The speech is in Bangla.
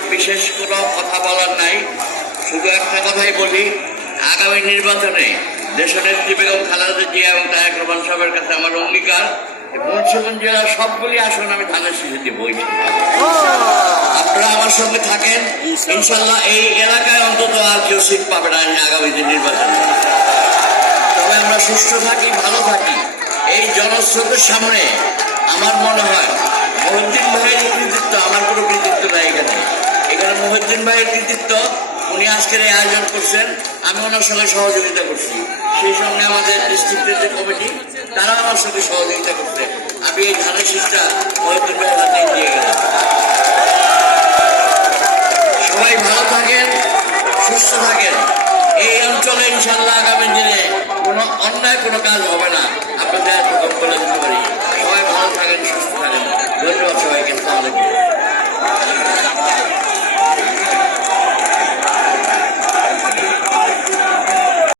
বিশেষ কোনো কথা বলার নাই, শুধু একটা কথাই বলি, আগামী নির্বাচনে দেশনেত্রী বেগম খালেদা জিয়া এবং তারেক রহমান সাহেবের কাছে আমার অঙ্গীকার, মুন্সিগঞ্জ জেলার সবগুলি আসন আমি ধানের শীষে দিব। আপনারা আমার সঙ্গে থাকেন, ইনশাল্লাহ এই এলাকায় অন্তত আর কেউ সিট পাবে না আগামী দিন নির্বাচনে। তবে আমরা সুস্থ থাকি, ভালো থাকি। এই জনস্রোতের সামনে আমার মনে হয় মহিউদ্দিন ভাইয়ের কৃতিত্ব, আমার কোনো কৃতিত্ব নাই এখানে। এখানে মহিউদ্দিন ভাইয়ের কৃতিত্ব, উনি আজকের এই আয়োজন করছেন, আমি ওনার সঙ্গে সহযোগিতা করছি। সেই সঙ্গে আমাদের ডিস্ট্রিক্টের যে কমিটি, তারাও আমার সঙ্গে সহযোগিতা করছে। আমি এই ধানের শীষটা মহিউদ্দিন ভাইয়ের হাতে দিয়ে গেলাম। সবাই ভালো থাকেন, সুস্থ থাকেন। এই অঞ্চলে ইনশাল্লাহ আগামী দিনে কোনো অন্যায় কোনো কাজ হবে না, আপনাদের বলে দিতে পারি। সবাই ভালো থাকেন, সুস্থ থাকেন। ধন্যবাদ সবাইকে। আসসালামু আলাইকুম।